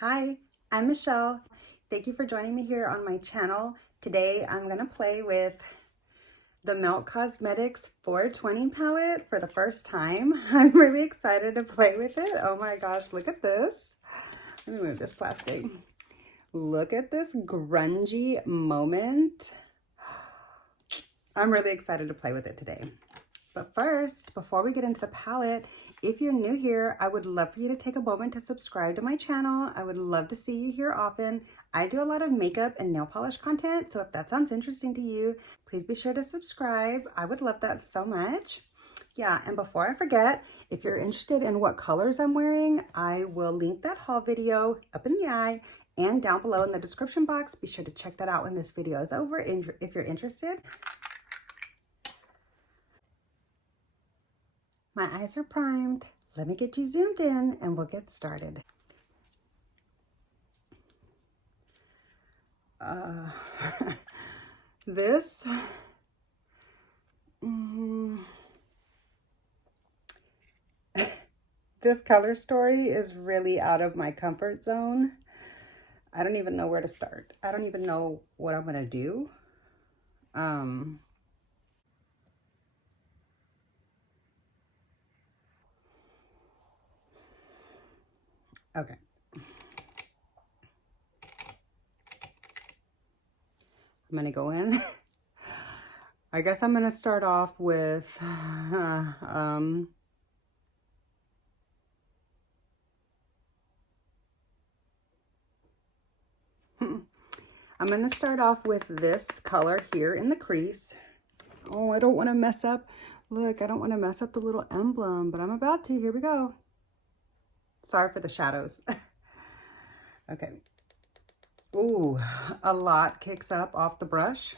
Hi, I'm Michelle. Thank you for joining me here on my channel. Today I'm going to play with the Melt Cosmetics 420 palette for the first time. I'm really excited to play with it. Oh my gosh, look at this. Let me move this plastic. Look at this grungy moment. I'm really excited to play with it today. But first, before we get into the palette, if you're new here, I would love for you to take a moment to subscribe to my channel. I would love to see you here often. I do a lot of makeup and nail polish content, so if that sounds interesting to you, please be sure to subscribe. I would love that so much. Yeah, and before I forget, if you're interested in what colors I'm wearing, I will link that haul video up in the eye and down below in the description box. Be sure to check that out when this video is over if you're interested. My eyes are primed. Let me get you zoomed in and we'll get started. This, this color story is really out of my comfort zone. I don't even know where to start. I don't even know what I'm gonna do. Okay. I'm gonna go in. I guess I'm gonna start off with I'm gonna start off with this color here in the crease. Oh, I don't want to mess up. Look, I don't want to mess up the little emblem, but I'm about to. Here we go. Sorry for the shadows. Okay. Ooh, a lot kicks up off the brush.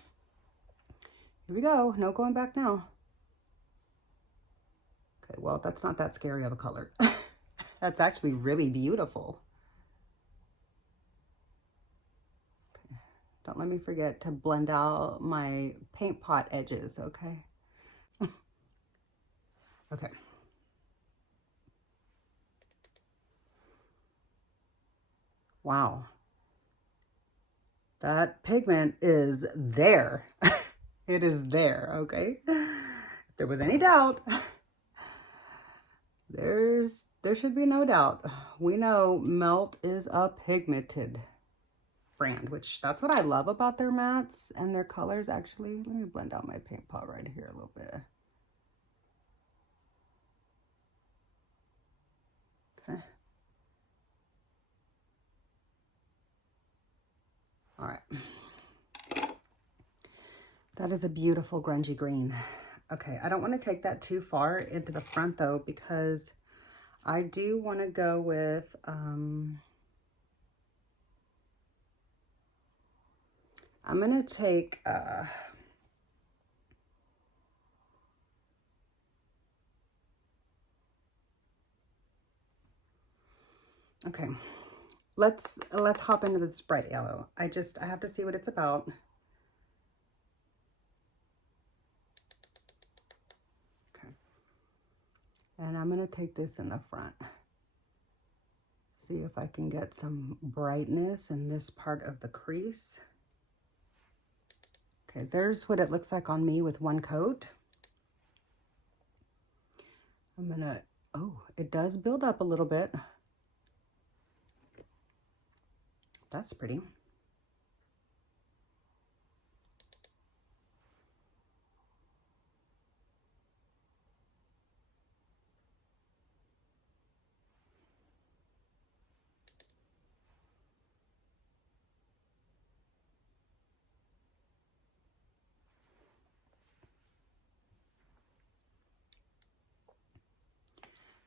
Here we go. No going back now. Okay, well, that's not that scary of a color. That's actually really beautiful. Okay. Don't let me forget to blend out my paint pot edges, okay? Okay. Wow. That pigment is there. It is there, okay? If there was any doubt, there should be no doubt. We know Melt is a pigmented brand, which that's what I love about their mattes and their colors. Actually, let me blend out my paint pot right here a little bit. Okay. All right. That is a beautiful grungy green. Okay, I don't want to take that too far into the front though, because I do want to go with I'm gonna take okay, let's hop into this bright yellow. I have to see what it's about. Okay, and I'm gonna take this in the front. See if I can get some brightness in this part of the crease. Okay, there's what it looks like on me with one coat. I'm gonna, oh, it does build up a little bit. That's pretty.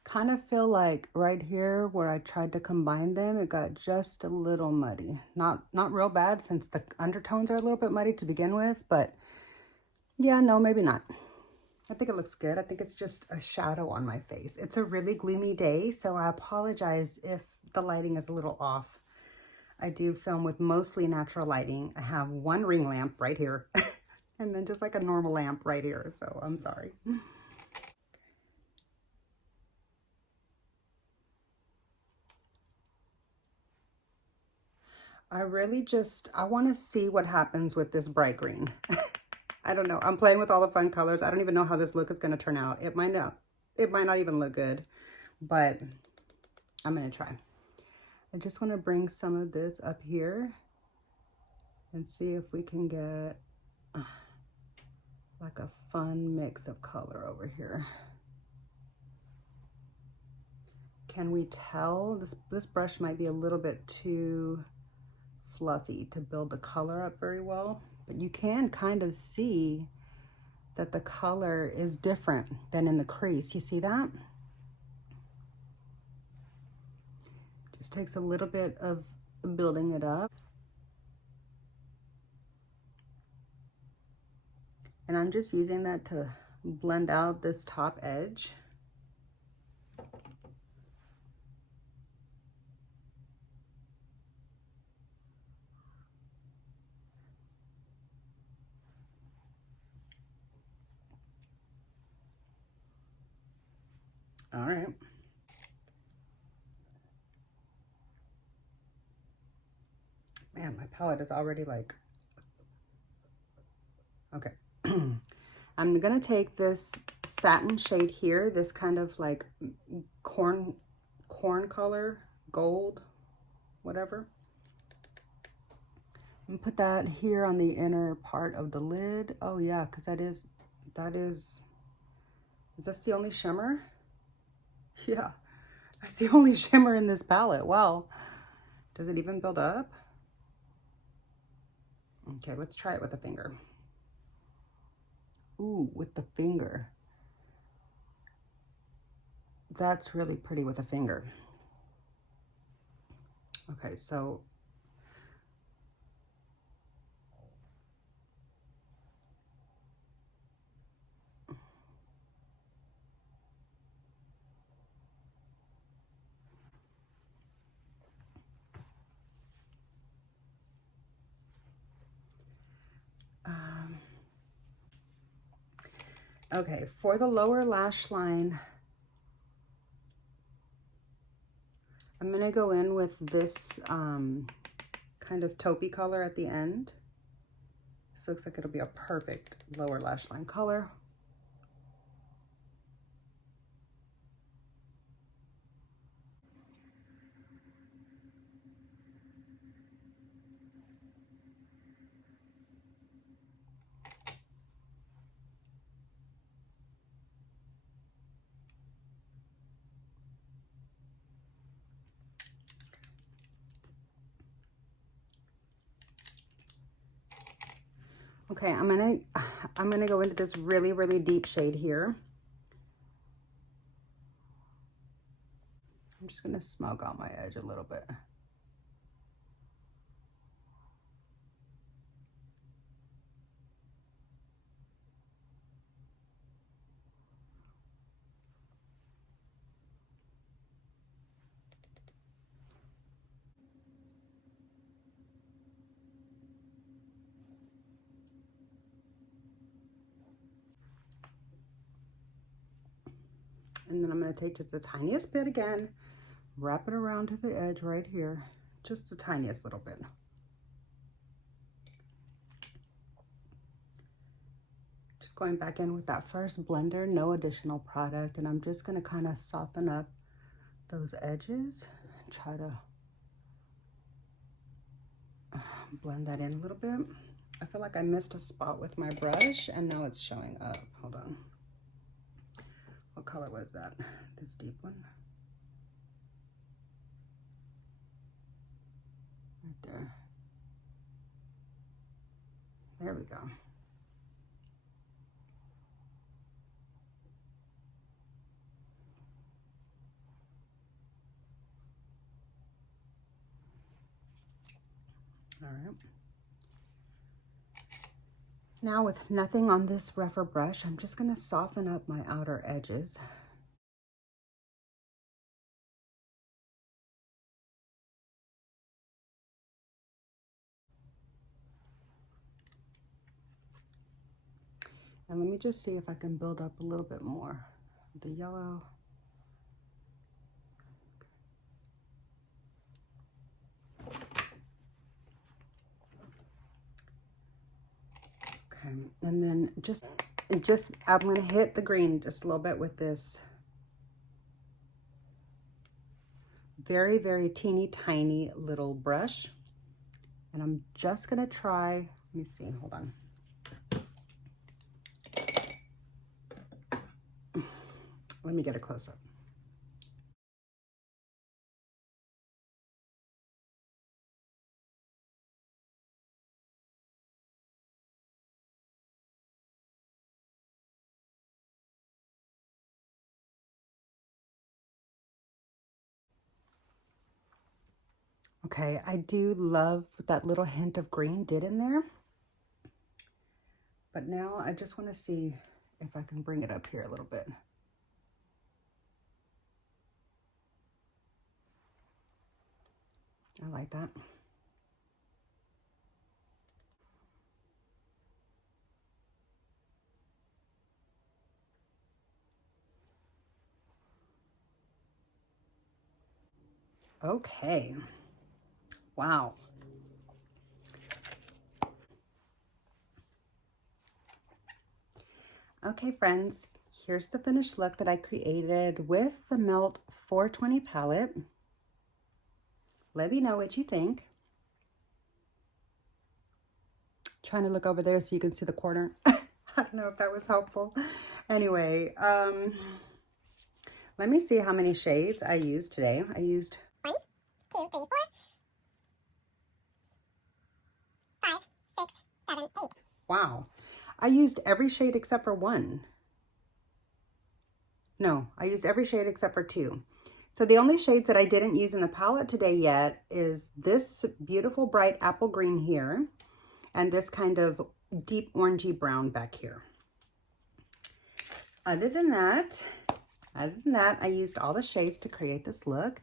Kind of feel like right here where I tried to combine them, it got just a little muddy. Not real bad since the undertones are a little bit muddy to begin with, but yeah, no, maybe not. I think it looks good. I think it's just a shadow on my face. It's a really gloomy day, so I apologize if the lighting is a little off. I do film with mostly natural lighting. I have one ring lamp right here and then just like a normal lamp right here, so I'm sorry. I really just, I want to see what happens with this bright green. I don't know. I'm playing with all the fun colors. I don't even know how this look is going to turn out. It might not even look good, but I'm going to try. I just want to bring some of this up here and see if we can get like a fun mix of color over here. Can we tell? This brush might be a little bit too fluffy to build the color up very well, but you can kind of see that the color is different than in the crease. You see that? Just takes a little bit of building it up. And I'm just using that to blend out this top edge. All right. Man, my palette is already like, okay. I'm gonna take this satin shade here, this kind of like corn color, gold, whatever. And put that here on the inner part of the lid. Oh yeah, because is this the only shimmer? Yeah, that's the only shimmer in this palette. Wow. Does it even build up? Okay, let's try it with a finger. Ooh, with the finger. That's really pretty with a finger. Okay, so okay, for the lower lash line, I'm gonna go in with this kind of taupey color at the end. This looks like it'll be a perfect lower lash line color. Okay, I'm gonna go into this really, really deep shade here. I'm just gonna smoke out my edge a little bit. And then I'm gonna take just the tiniest bit again, wrap it around to the edge right here, just the tiniest little bit. Just going back in with that first blender, no additional product, and I'm just gonna kind of soften up those edges and try to blend that in a little bit. I feel like I missed a spot with my brush and now it's showing up. Hold on. What color was that? This deep one? Right there. There we go. All right. Now with nothing on this rougher brush, I'm just going to soften up my outer edges. And let me just see if I can build up a little bit more. The yellow. Okay, and then I'm gonna hit the green just a little bit with this very, very teeny tiny little brush. And I'm just gonna try, let me see, hold on. Let me get a close-up. Okay, I do love that little hint of green did in there. But now I just want to see if I can bring it up here a little bit. I like that. Okay. Wow. Okay, friends, here's the finished look that I created with the Melt 420 palette. Let me know what you think. Trying to look over there so you can see the corner. I don't know if that was helpful. Anyway, let me see how many shades I used today. I used 1, 2, 3, 4, 5, 6, 7, 8. Wow. I used every shade except for one. No, I used every shade except for two. So the only shades that I didn't use in the palette today yet is this beautiful bright apple green here and this kind of deep orangey brown back here. Other than that, I used all the shades to create this look.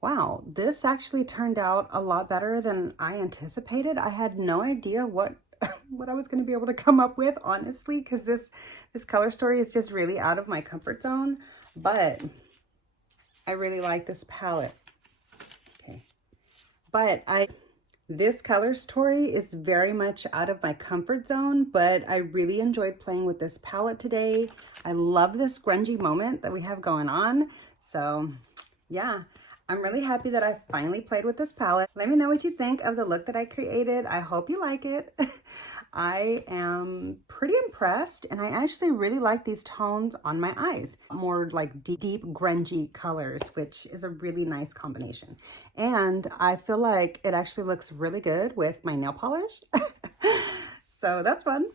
Wow, this actually turned out a lot better than I anticipated. I had no idea what I was going to be able to come up with, honestly, because this color story is just really out of my comfort zone. But I really like this palette. Okay, but this color story is very much out of my comfort zone, but I really enjoyed playing with this palette today. I love this grungy moment that we have going on. So yeah, I'm really happy that I finally played with this palette. Let me know what you think of the look that I created. I hope you like it. I am pretty impressed, and I actually really like these tones on my eyes. More like deep grungy colors, which is a really nice combination. And I feel like it actually looks really good with my nail polish. So that's fun.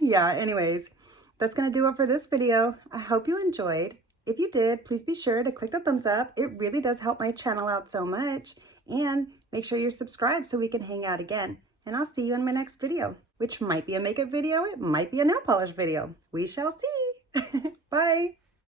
Yeah, anyways, that's gonna do it for this video. I hope you enjoyed. If you did, please be sure to click the thumbs up. It really does help my channel out so much. And make sure you're subscribed so we can hang out again. And I'll see you in my next video, which might be a makeup video. It might be a nail polish video. We shall see. Bye.